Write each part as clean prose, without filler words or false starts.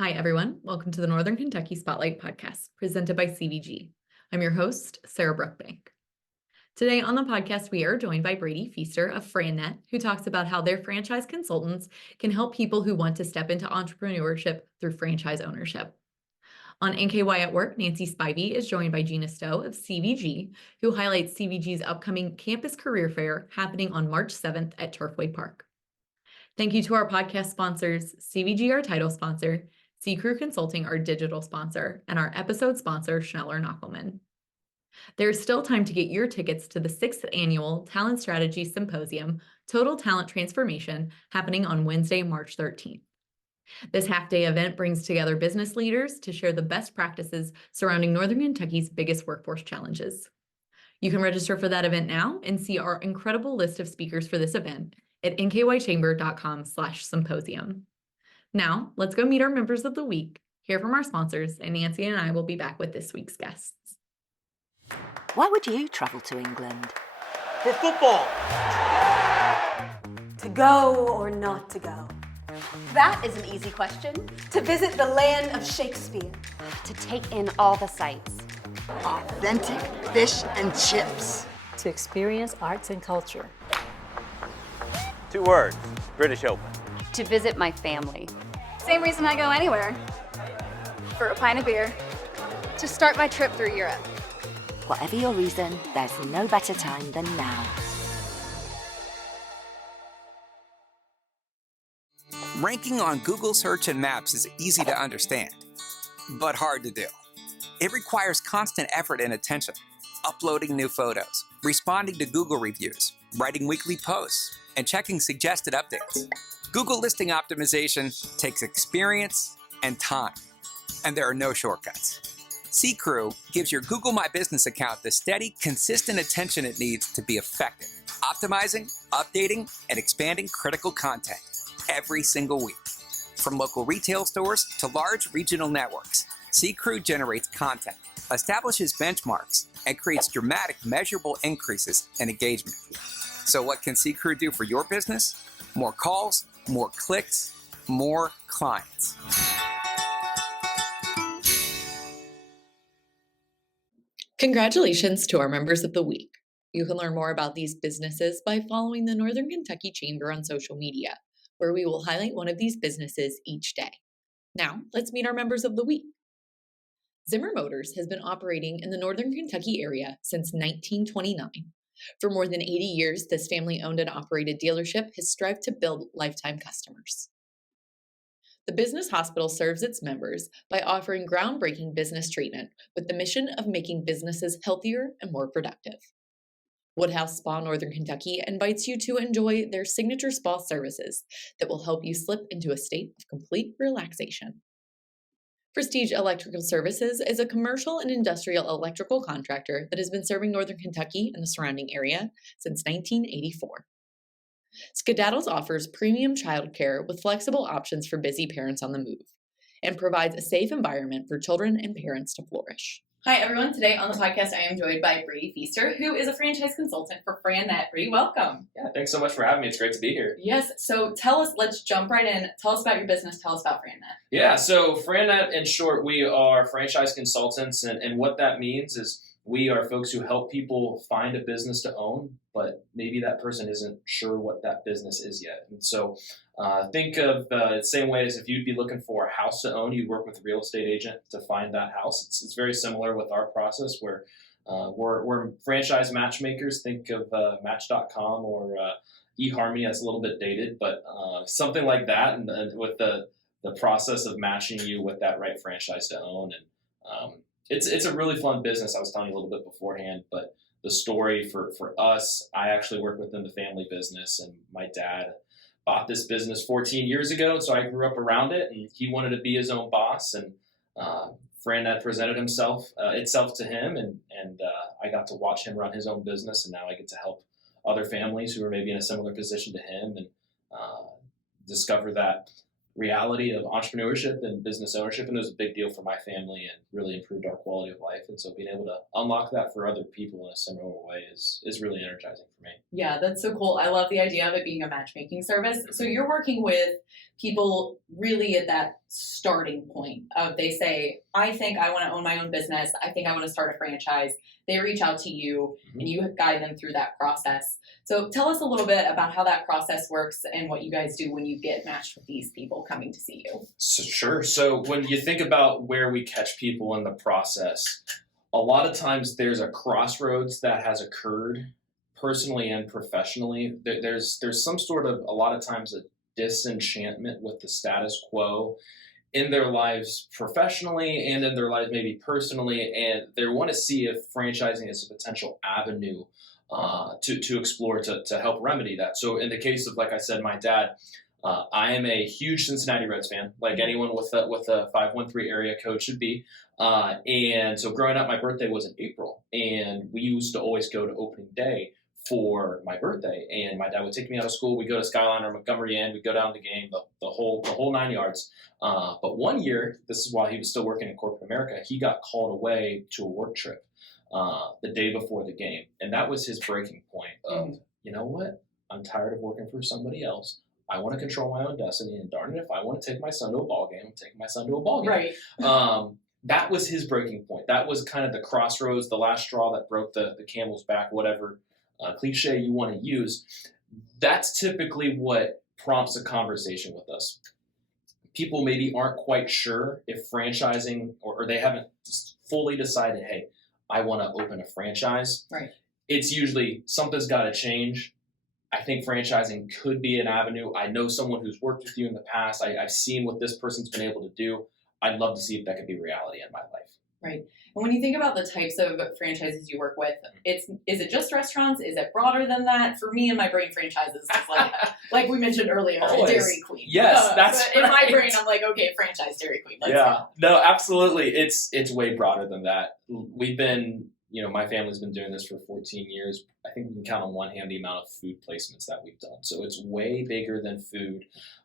Hi, everyone. Welcome to the Northern Kentucky Spotlight podcast presented by CVG. I'm your host, Sarah Brookbank. Today on the podcast, we are joined by Brady Feaster of FranNet, who talks about how their franchise consultants can help people who want to step into entrepreneurship through franchise ownership. On NKY at Work, Nancy Spivey is joined by Gina Stowe of CVG, who highlights CVG's upcoming campus career fair happening on March 7th at Turfway Park. Thank you to our podcast sponsors, CVG, our title sponsor, C-Crew Consulting, our digital sponsor, and our episode sponsor, Schneller Knockelman. There's still time to get your tickets to the 6th Annual Talent Strategy Symposium, Total Talent Transformation, happening on Wednesday, March 13th. This half-day event brings together business leaders to share the best practices surrounding Northern Kentucky's biggest workforce challenges. You can register for that event now and see our incredible list of speakers for this event at nkychamber.com/symposium. Now, let's go meet our members of the week, hear from our sponsors, and Nancy and I will be back with this week's guests. Why would you travel to England? For football. To go or not to go? That is an easy question. To visit the land of Shakespeare? To take in all the sights. Authentic fish and chips. To experience arts and culture. 2 words, British Open. To visit my family. Same reason I go anywhere. For a pint of beer. To start my trip through Europe. Whatever your reason, there's no better time than now. Ranking on Google Search and Maps is easy to understand, but hard to do. It requires constant effort and attention, uploading new photos, responding to Google reviews, writing weekly posts, and checking suggested updates. Google listing optimization takes experience and time, and there are no shortcuts. C-Crew gives your Google My Business account the steady, consistent attention it needs to be effective, optimizing, updating, and expanding critical content every single week. From local retail stores to large regional networks, C-Crew generates content, establishes benchmarks, and creates dramatic, measurable increases in engagement. So what can C-Crew do for your business? More calls, more clicks, more clients. Congratulations to our members of the week. You can learn more about these businesses by following the Northern Kentucky Chamber on social media, where we will highlight one of these businesses each day. Now, let's meet our members of the week. Zimmer Motors has been operating in the Northern Kentucky area since 1929. For more than 80 years, this family-owned and operated dealership has strived to build lifetime customers. The business hospital serves its members by offering groundbreaking business treatment with the mission of making businesses healthier and more productive. Woodhouse Spa Northern Kentucky invites you to enjoy their signature spa services that will help you slip into a state of complete relaxation. Prestige Electrical Services is a commercial and industrial electrical contractor that has been serving Northern Kentucky and the surrounding area since 1984. Skedaddles offers premium childcare with flexible options for busy parents on the move and provides a safe environment for children and parents to flourish. Hi, everyone. Today on the podcast, I am joined by Brady Feaster, who is a franchise consultant for FranNet. Brady, welcome. Yeah, thanks so much for having me. It's great to be here. Yes, so tell us, let's jump right in. Tell us about your business. Tell us about FranNet. Yeah, so FranNet, in short, we are franchise consultants, and what that means is we are folks who help people find a business to own, but maybe that person isn't sure what that business is yet. And so think of the same way as if you'd be looking for a house to own, you'd work with a real estate agent to find that house. It's very similar with our process where we're franchise matchmakers. Think of Match.com or eHarmony. That's a little bit dated, but something like that, and with the process of matching you with that right franchise to own. And it's a really fun business. I was telling you a little bit beforehand, but the story for us, I actually work within the family business, and my dad bought this business 14 years ago, so I grew up around it, and he wanted to be his own boss, and FranNet presented itself to him, and I got to watch him run his own business, and now I get to help other families who are maybe in a similar position to him and discover that reality of entrepreneurship and business ownership, and it was a big deal for my family and really improved our quality of life. And so being able to unlock that for other people in a similar way is really energizing for me. Yeah, that's so cool. I love the idea of it being a matchmaking service. So you're working with people really at that starting point of they say, I think I want to own my own business. I think I want to start a franchise. They reach out to you and you guide them through that process. So tell us a little bit about how that process works and what you guys do when you get matched with these people coming to see you. Sure. So when you think about where we catch people in the process, a lot of times there's a crossroads that has occurred personally and professionally. There's some sort of, a lot of times, a disenchantment with the status quo in their lives professionally and in their lives maybe personally, and they want to see if franchising is a potential avenue to explore to help remedy that. So in the case of, like I said, my dad, I am a huge Cincinnati Reds fan, like anyone with a 513 area code should be. And so growing up, my birthday was in April, and we used to always go to opening day for my birthday. And my dad would take me out of school. We'd go to Skyline or Montgomery Inn. We'd go down the game, the whole 9 yards. But one year, this is while he was still working in corporate America, he got called away to a work trip the day before the game. And that was his breaking point of, you know what? I'm tired of working for somebody else. I want to control my own destiny, and darn it, if I want to take my son to a ball game, I'm taking my son to a ball game. Right. That was his breaking point. That was kind of the crossroads, the last straw that broke the camel's back, whatever cliche you want to use. That's typically what prompts a conversation with us. People maybe aren't quite sure if franchising, or they haven't fully decided, hey, I want to open a franchise. Right. It's usually something's got to change. I think franchising could be an avenue. I know someone who's worked with you in the past. I've seen what this person's been able to do. I'd love to see if that could be reality in my life. Right. And when you think about the types of franchises you work with, is it just restaurants? Is it broader than that? For me and my brain, franchises is like we mentioned earlier, Always. Dairy Queen. Yes, that's in my right. brain, I'm like, okay, franchise Dairy Queen. Let's Yeah, go. no, absolutely. It's way broader than that. We've been, my family's been doing this for 14 years. I think we can count on one hand the amount of food placements that we've done. So it's way bigger than food.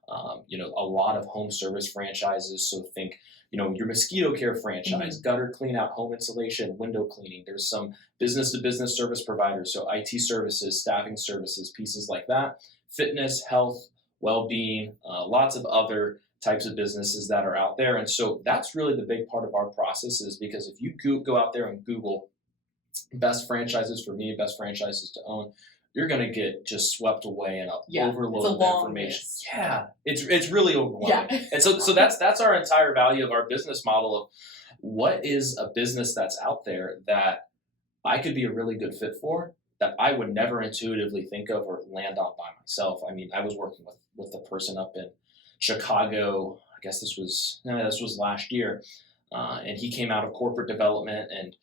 A lot of home service franchises. So think, your mosquito care franchise, gutter clean out, home insulation, window cleaning. There's some business-to-business service providers, so IT services, staffing services, pieces like that. Fitness, health, well-being, lots of other types of businesses that are out there. And so that's really the big part of our process, is because if you go out there and Google best franchises for me, best franchises to own, you're going to get just swept away in an overload of information. List. Yeah, it's really overwhelming. Yeah. And so that's our entire value of our business model of what is a business that's out there that I could be a really good fit for, that I would never intuitively think of or land on by myself. I mean, I was working with a person up in Chicago. I guess this was last year, and he came out of corporate development and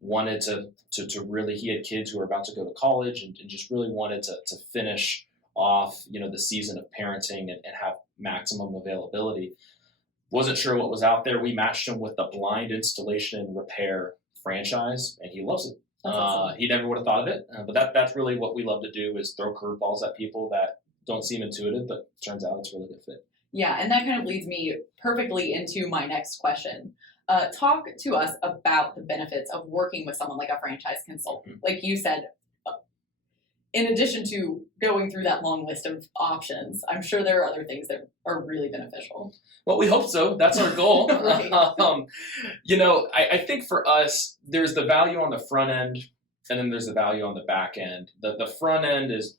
wanted to really, he had kids who were about to go to college and just really wanted to finish off, the season of parenting and have maximum availability. Wasn't sure what was out there. We matched him with a blind installation and repair franchise, and he loves it. Awesome. He never would have thought of it, but that's really what we love to do, is throw curveballs at people that don't seem intuitive, but turns out it's a really good fit. Yeah, and that kind of leads me perfectly into my next question. Talk to us about the benefits of working with someone like a franchise consultant. Like you said, in addition to going through that long list of options, I'm sure there are other things that are really beneficial. Well, we hope so. That's our goal. Right. I think for us, there's the value on the front end, and then there's the value on the back end. The front end is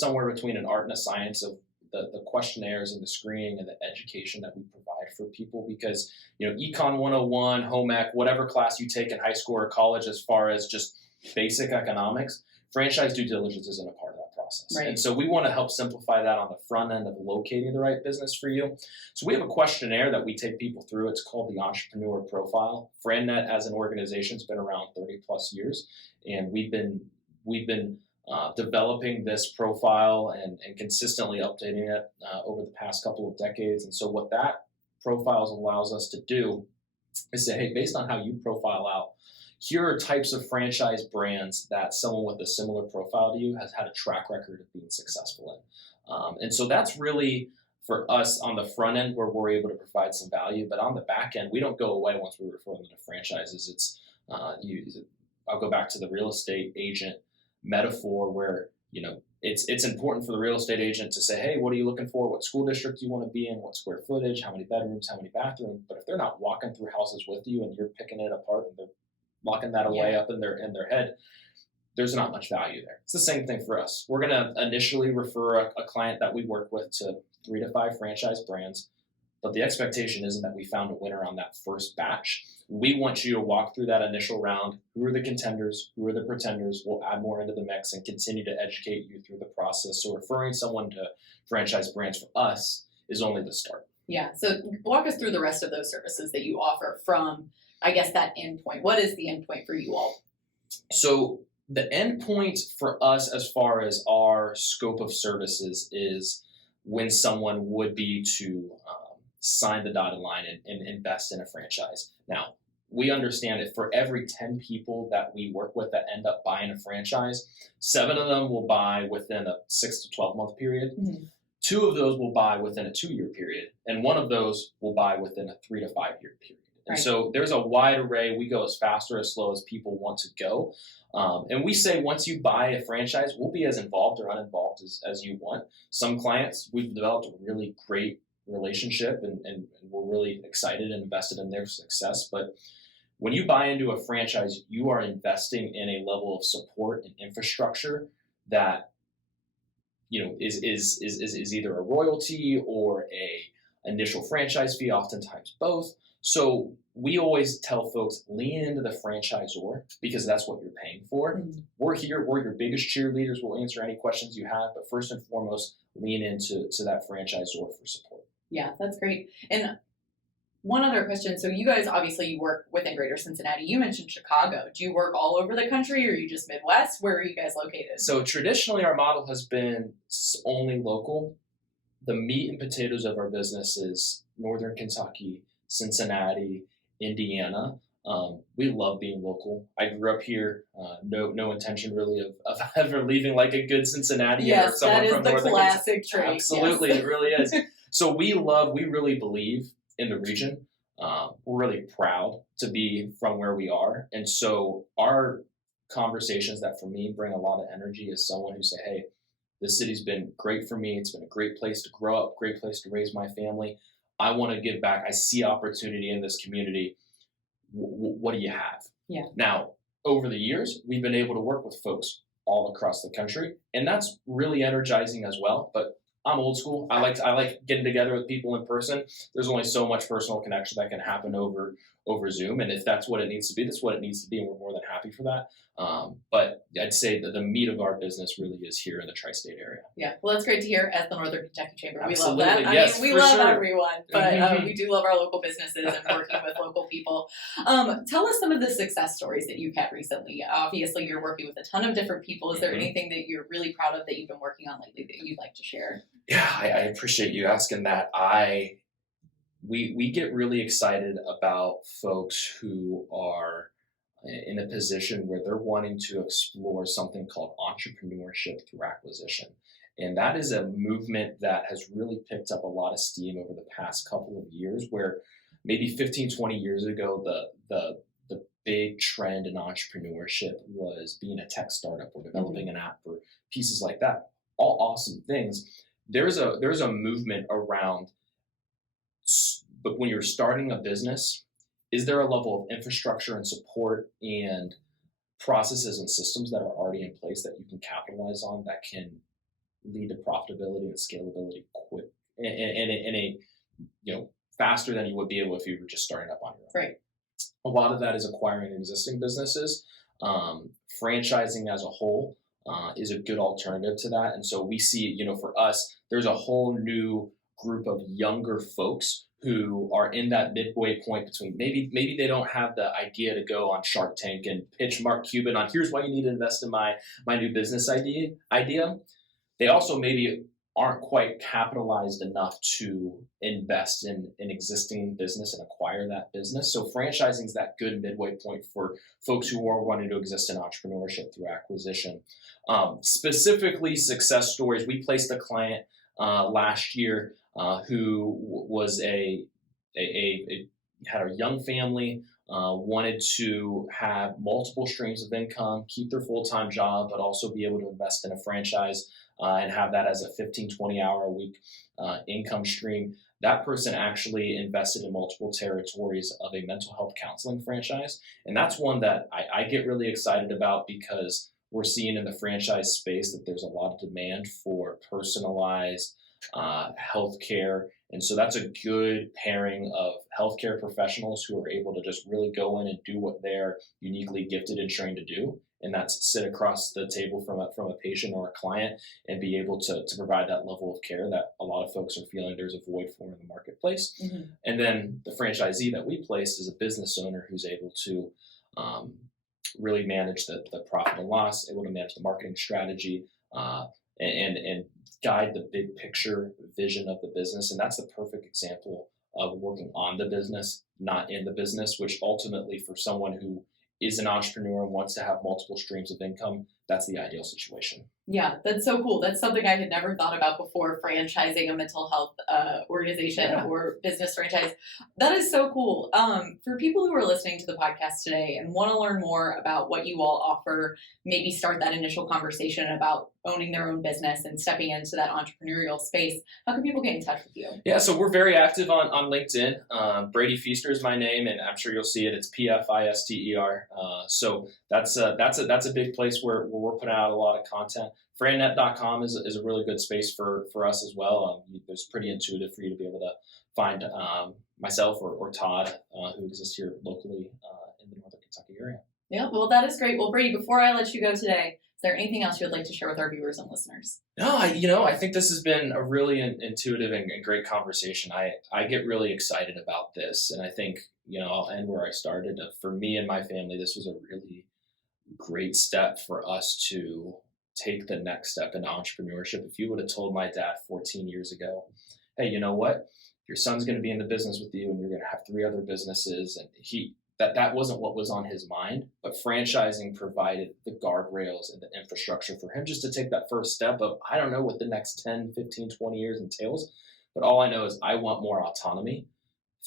somewhere between an art and a science of the questionnaires and the screening and the education that we provide for people, because Econ 101, home ec, whatever class you take in high school or college as far as just basic economics, franchise due diligence isn't a part of that process. Right. And so we want to help simplify that on the front end of locating the right business for you. So we have a questionnaire that we take people through. It's called the Entrepreneur Profile. FranNet as an organization has been around 30 plus years, and we've been developing this profile and consistently updating it over the past couple of decades. And so what that profile allows us to do is say, hey, based on how you profile out, here are types of franchise brands that someone with a similar profile to you has had a track record of being successful in. And so that's really, for us on the front end, where we're able to provide some value. But on the back end, we don't go away once we refer them to franchises. It's I'll go back to the real estate agent metaphor, where it's important for the real estate agent to say, hey, what are you looking for? What school district do you want to be in? What square footage? How many bedrooms? How many bathrooms? But if they're not walking through houses with you and you're picking it apart and they're locking that away up in their head, there's not much value there. It's the same thing for us. We're going to initially refer a client that we work with to 3 to 5 franchise brands, but the expectation isn't that we found a winner on that first batch. We want you to walk through that initial round. Who are the contenders? Who are the pretenders? We'll add more into the mix and continue to educate you through the process. So referring someone to franchise brands for us is only the start. Yeah. So walk us through the rest of those services that you offer from, I guess, that endpoint. What is the endpoint for you all? So the endpoint for us as far as our scope of services is when someone would be to sign the dotted line and invest in a franchise. Now, we understand that for every 10 people that we work with that end up buying a franchise, 7 of them will buy within a 6 to 12 month period. Mm-hmm. 2 of those will buy within a 2-year period, and 1 of those will buy within a 3 to 5 year period. And so there's a wide array. We go as fast or as slow as people want to go. And we say once you buy a franchise, we'll be as involved or uninvolved as you want. Some clients, we've developed a really great relationship and we're really excited and invested in their success. But when you buy into a franchise, you are investing in a level of support and infrastructure that is either a royalty or a initial franchise fee, oftentimes both. So we always tell folks, lean into the franchisor because that's what you're paying for. Mm-hmm. We're here. We're your biggest cheerleaders. We'll answer any questions you have. But first and foremost, lean into that franchisor for support. Yeah, that's great. And one other question. So you guys, obviously, you work within Greater Cincinnati. You mentioned Chicago. Do you work all over the country or are you just Midwest? Where are you guys located? So traditionally, our model has been only local. The meat and potatoes of our business is Northern Kentucky, Cincinnati, Indiana. We love being local. I grew up here. No intention really of ever leaving like a good Cincinnatian or someone from Northern Kentucky. Yes, that is the classic trait. Absolutely, yes. It really is. So we really believe in the region. We're really proud to be from where we are. And so our conversations that for me bring a lot of energy is someone who say, hey, this city's been great for me. It's been a great place to grow up, great place to raise my family. I want to give back. I see opportunity in this community. What do you have? Yeah. Now, over the years, we've been able to work with folks all across the country, and that's really energizing as well. But I'm old school. I like getting together with people in person. There's only so much personal connection that can happen over Zoom, and if that's what it needs to be, that's what it needs to be, and we're more than happy for that. But I'd say that the meat of our business really is here in the tri-state area. Yeah, well, that's great to hear as the Northern Kentucky Chamber. Absolutely. We love that. Yes, I mean, we love everyone, but we do love our local businesses and working with local people. Tell us some of the success stories that you've had recently. Obviously, you're working with a ton of different people. Is there anything that you're really proud of that you've been working on lately that you'd like to share? Yeah, I appreciate you asking that. We get really excited about folks who are in a position where they're wanting to explore something called entrepreneurship through acquisition. And that is a movement that has really picked up a lot of steam over the past couple of years, where maybe 15, 20 years ago, the big trend in entrepreneurship was being a tech startup or developing an app or pieces like that. All awesome things. There's a movement around, but when you're starting a business, is there a level of infrastructure and support and processes and systems that are already in place that you can capitalize on that can lead to profitability and scalability quick in a faster than you would be able if you were just starting up on your own? Right. A lot of that is acquiring existing businesses. Franchising as a whole is a good alternative to that. And so we see, for us, there's a whole new group of younger folks who are in that midway point between maybe they don't have the idea to go on Shark Tank and pitch Mark Cuban on here's why you need to invest in my new business idea. They also maybe aren't quite capitalized enough to invest in an existing business and acquire that business. So franchising is that good midway point for folks who are wanting to exist in entrepreneurship through acquisition. Specifically, success stories. We placed a client last year who was a had a young family, wanted to have multiple streams of income, keep their full-time job, but also be able to invest in a franchise and have that as a 15, 20-hour a week income stream. That person actually invested in multiple territories of a mental health counseling franchise. And that's one that I get really excited about because we're seeing in the franchise space that there's a lot of demand for personalized healthcare. And so that's a good pairing of healthcare professionals who are able to just really go in and do what they're uniquely gifted and trained to do. And that's sit across the table from a patient or a client and be able to provide that level of care that a lot of folks are feeling there's a void for in the marketplace. Mm-hmm. And then the franchisee that we placed is a business owner who's able to really manage the profit and loss, able to manage the marketing strategy, and guide the big picture vision of the business. And that's the perfect example of working on the business, not in the business, which ultimately for someone who is an entrepreneur and wants to have multiple streams of income, that's the ideal situation. Yeah, that's so cool. That's something I had never thought about before, franchising a mental health organization or business franchise. That is so cool. For people who are listening to the podcast today and want to learn more about what you all offer, maybe start that initial conversation about owning their own business and stepping into that entrepreneurial space, how can people get in touch with you? Yeah, so we're very active on LinkedIn. Brady Feaster is my name, and I'm sure you'll see it. It's Pfister. So that's a big place where we're putting out a lot of content. FranNet.com is a really good space for us as well. It's pretty intuitive for you to be able to find myself or Todd, who exists here locally in the Northern Kentucky area. Yeah, well, that is great. Well, Brady, before I let you go today, is there anything else you would like to share with our viewers and listeners? No, I think this has been a really intuitive and great conversation. I get really excited about this, and I think, I'll end where I started. For me and my family, this was a really great step for us to take the next step in entrepreneurship. If you would have told my dad 14 years ago, hey, you know what? Your son's going to be in the business with you and you're going to have 3 other businesses. And that wasn't what was on his mind, but franchising provided the guardrails and the infrastructure for him just to take that first step of, I don't know what the next 10, 15, 20 years entails, but all I know is I want more autonomy.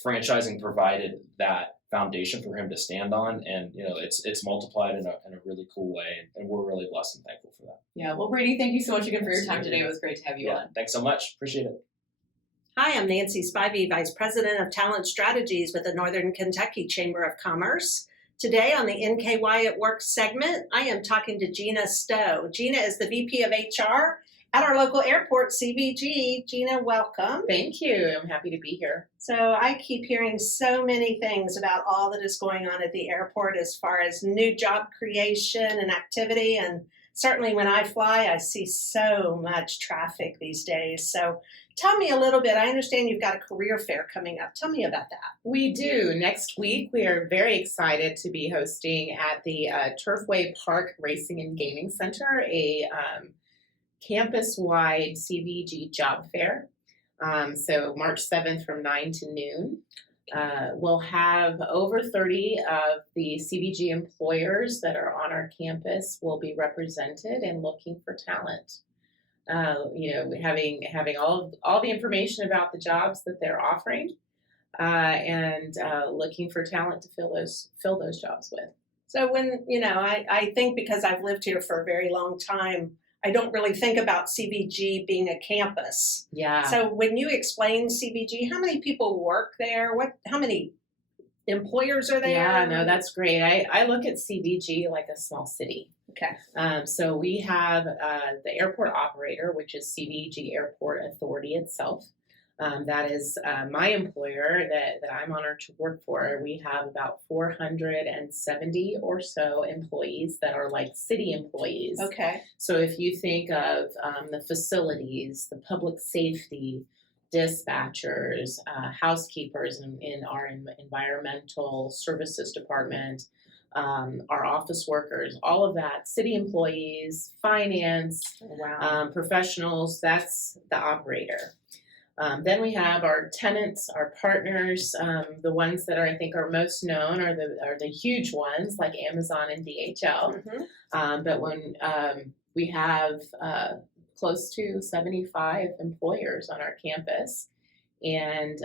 Franchising provided that foundation for him to stand on, and it's multiplied in a really cool way, and we're really blessed and thankful for that. Yeah, well, Brady, thank you so much again for your time today. It was great to have you on. Thanks so much. Appreciate it. Hi, I'm Nancy Spivey, Vice President of Talent Strategies with the Northern Kentucky Chamber of Commerce. Today on the NKY at Work segment, I am talking to Gina Stowe. Gina is the VP of HR at our local airport, CVG. Gina, welcome. Thank you. I'm happy to be here. So I keep hearing so many things about all that is going on at the airport as far as new job creation and activity. And certainly when I fly, I see so much traffic these days. So tell me a little bit. I understand you've got a career fair coming up. Tell me about that. We do. Next week, we are very excited to be hosting at the Turfway Park Racing and Gaming Center a campus-wide CVG job fair. So March 7th from 9 to noon. We'll have over 30 of the CVG employers that are on our campus will be represented and looking for talent. Having all the information about the jobs that they're offering, and looking for talent to fill those jobs with. So when I think because I've lived here for a very long time, I don't really think about CVG being a campus. Yeah. So when you explain CVG, how many people work there? How many employers are there? Yeah, no, that's great. I look at CVG like a small city. Okay. So we have the airport operator, which is CVG Airport Authority itself. That is my employer that I'm honored to work for. We have about 470 or so employees that are like city employees. Okay. So if you think of the facilities, the public safety, dispatchers, housekeepers in our environmental services department, our office workers, all of that, city employees, finance, professionals, that's the operator. Then we have our tenants, our partners. The ones that I think are most known are the huge ones like Amazon and DHL. Mm-hmm. But when we have close to 75 employers on our campus, and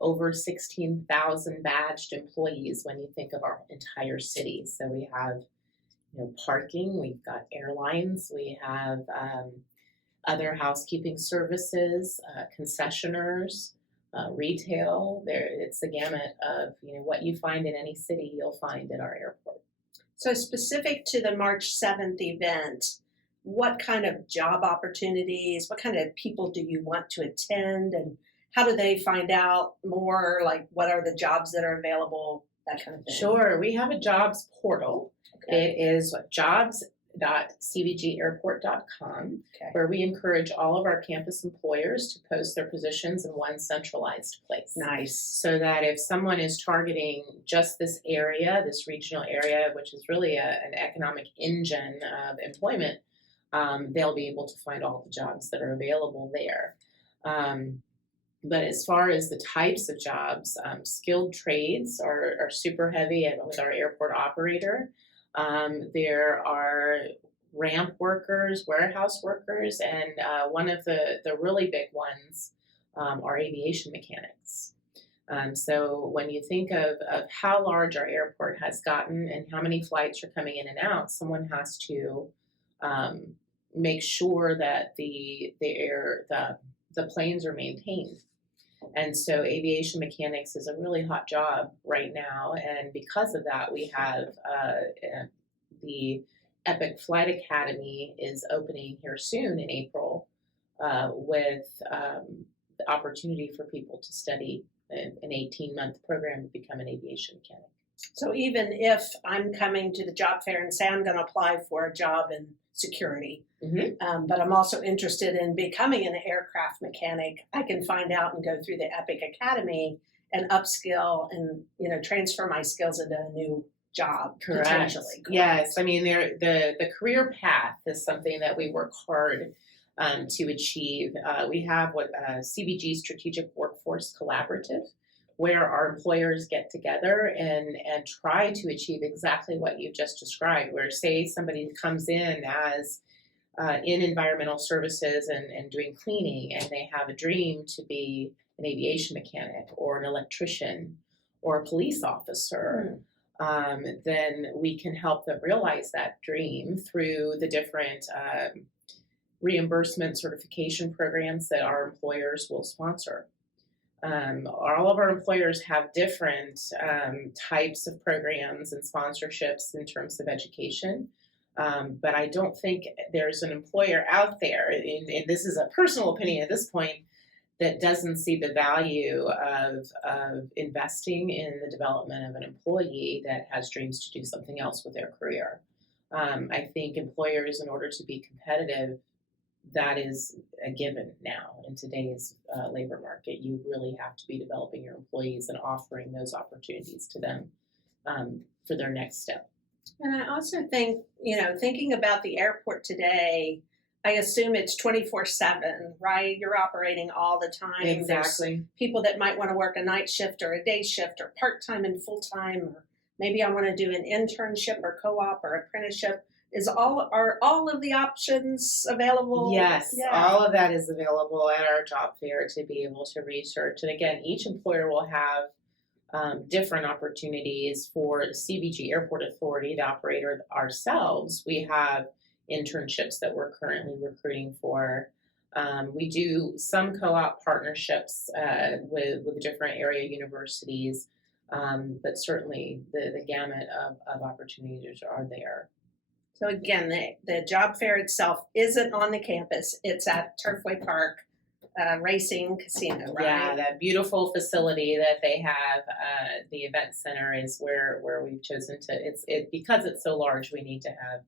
over 16,000 badged employees when you think of our entire city. So we have, parking, we've got airlines, we have other housekeeping services, concessioners, retail. It's a gamut of what you find in any city, you'll find at our airport. So specific to the March 7th event, what kind of job opportunities, what kind of people do you want to attend, and how do they find out more? Like, what are the jobs that are available, that kind of thing? Sure. We have a jobs portal. Okay. It is jobs.cvgairport.com, where we encourage all of our campus employers to post their positions in one centralized place. Nice. So that if someone is targeting just this area, this regional area, which is really an economic engine of employment, they'll be able to find all the jobs that are available there. But as far as the types of jobs, skilled trades are super heavy with our airport operator. There are ramp workers, warehouse workers, and one of the really big ones are aviation mechanics. So when you think of how large our airport has gotten and how many flights are coming in and out, someone has to make sure that the planes are maintained. And so aviation mechanics is a really hot job right now, and because of that, we have the Epic Flight Academy is opening here soon in April with the opportunity for people to study an 18-month program to become an aviation mechanic. So even if I'm coming to the job fair and say I'm going to apply for a job in security, but I'm also interested in becoming an aircraft mechanic, I can find out and go through the Epic Academy and upskill and transfer my skills into a new job. Correct. Potentially. Correct. Yes, I mean the career path is something that we work hard to achieve. We have what CVG Strategic Workforce Collaborative, where our employers get together and try to achieve exactly what you've just described, where say somebody comes in as in environmental services and doing cleaning, and they have a dream to be an aviation mechanic or an electrician or a police officer, then we can help them realize that dream through the different reimbursement certification programs that our employers will sponsor. All of our employers have different types of programs and sponsorships in terms of education, but I don't think there's an employer out there, and this is a personal opinion at this point, that doesn't see the value of investing in the development of an employee that has dreams to do something else with their career. I think employers, in order to be competitive, that is a given now in today's labor market. You really have to be developing your employees and offering those opportunities to them for their next step. And I also think, thinking about the airport today, I assume it's 24/7, right? You're operating all the time. Exactly. There's people that might want to work a night shift or a day shift or part-time and full-time, or maybe I want to do an internship or co-op or apprenticeship. Are all of the options available? Yes, all of that is available at our job fair to be able to research. And again, each employer will have different opportunities. For the CVG Airport Authority, the operator ourselves, we have internships that we're currently recruiting for. We do some co-op partnerships with different area universities, but certainly the gamut of opportunities are there. So again, the job fair itself isn't on the campus. It's at Turfway Park Racing Casino, right? Yeah, that beautiful facility that they have. The event center is where we've chosen to. Because it's so large, we need to have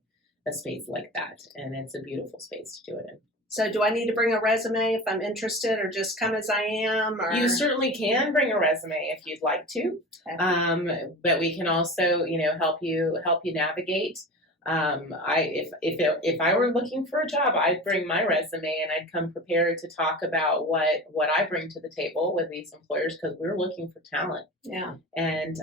a space like that, and it's a beautiful space to do it in. So do I need to bring a resume if I'm interested, or just come as I am? Or? You certainly can bring a resume if you'd like to, but we can also, help you navigate. If I were looking for a job, I'd bring my resume and I'd come prepared to talk about what I bring to the table with these employers, because we're looking for talent. Yeah. And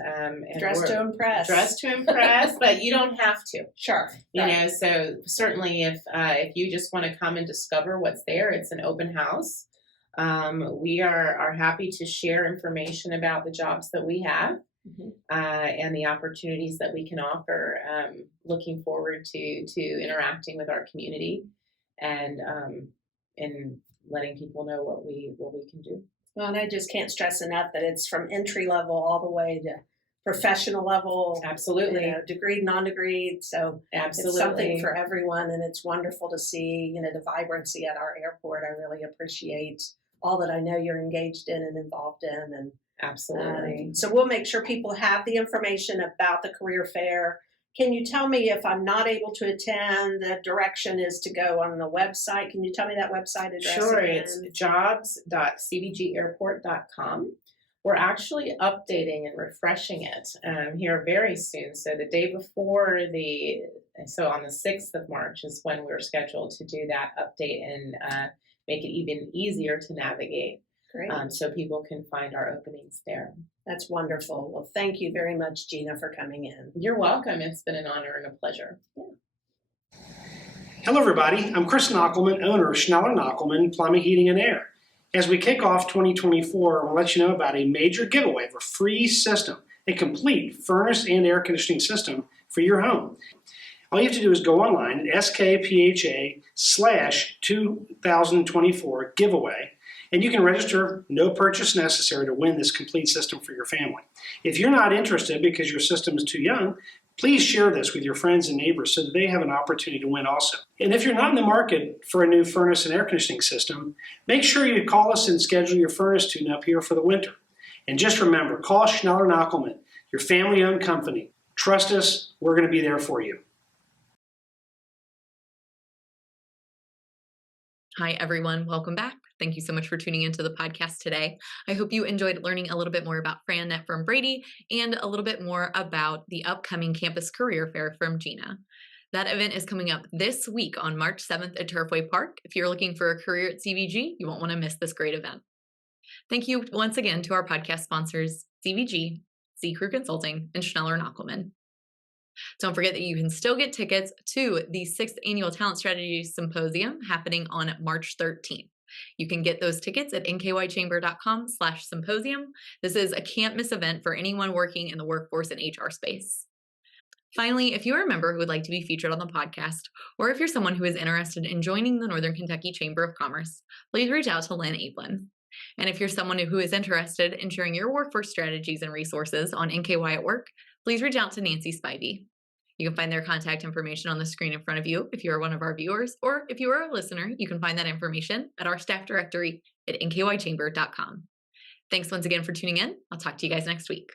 dress to impress. Dress to impress, but you don't have to. Sure. You know, so certainly if you just want to come and discover what's there, it's an open house. We are happy to share information about the jobs that we have and the opportunities that we can offer. Looking forward to interacting with our community and letting people know what we can do. Well, and I just can't stress enough that it's from entry level all the way to professional level. Absolutely. Degreed, non-degreed. So Absolutely. It's something for everyone, and it's wonderful to see, the vibrancy at our airport. I really appreciate all that I know you're engaged in and involved in. And absolutely. So we'll make sure people have the information about the career fair. Can you tell me if I'm not able to attend, the direction is to go on the website? Can you tell me that website address? Sure, again? it's jobs.cvgairport.com. We're actually updating and refreshing it here very soon. So the day before so on the 6th of March is when we're scheduled to do that update and make it even easier to navigate. Great. So people can find our openings there. That's wonderful. Well, thank you very much, Gina, for coming in. You're welcome. It's been an honor and a pleasure. Yeah. Hello, everybody. I'm Chris Knockelman, owner of Schneller Knockelman Plumbing, Heating, and Air. As we kick off 2024, I want to let you know about a major giveaway of a free system, a complete furnace and air conditioning system for your home. All you have to do is go online at skpha/2024 giveaway, and you can register, no purchase necessary, to win this complete system for your family. If you're not interested because your system is too young, please share this with your friends and neighbors so that they have an opportunity to win also. And if you're not in the market for a new furnace and air conditioning system, make sure you call us and schedule your furnace tune-up here for the winter. And just remember, call Schneller Knockelman, your family-owned company. Trust us, we're going to be there for you. Hi, everyone. Welcome back. Thank you so much for tuning into the podcast today. I hope you enjoyed learning a little bit more about FranNet from Brady and a little bit more about the upcoming Campus Career Fair from Gina. That event is coming up this week on March 7th at Turfway Park. If you're looking for a career at CVG, you won't want to miss this great event. Thank you once again to our podcast sponsors, CVG, C Crew Consulting, and Schneller Knockelman. Don't forget that you can still get tickets to the 6th Annual Talent Strategy Symposium happening on March 13th. You can get those tickets at nkychamber.com/symposium. This is a can't miss event for anyone working in the workforce and HR space. Finally, if you're a member who would like to be featured on the podcast, or if you're someone who is interested in joining the Northern Kentucky Chamber of Commerce, please reach out to Lynn Ablin. And if you're someone who is interested in sharing your workforce strategies and resources on NKY at Work, please reach out to Nancy Spivey. You can find their contact information on the screen in front of you if you're one of our viewers, or if you are a listener, you can find that information at our staff directory at nkychamber.com. Thanks once again for tuning in. I'll talk to you guys next week.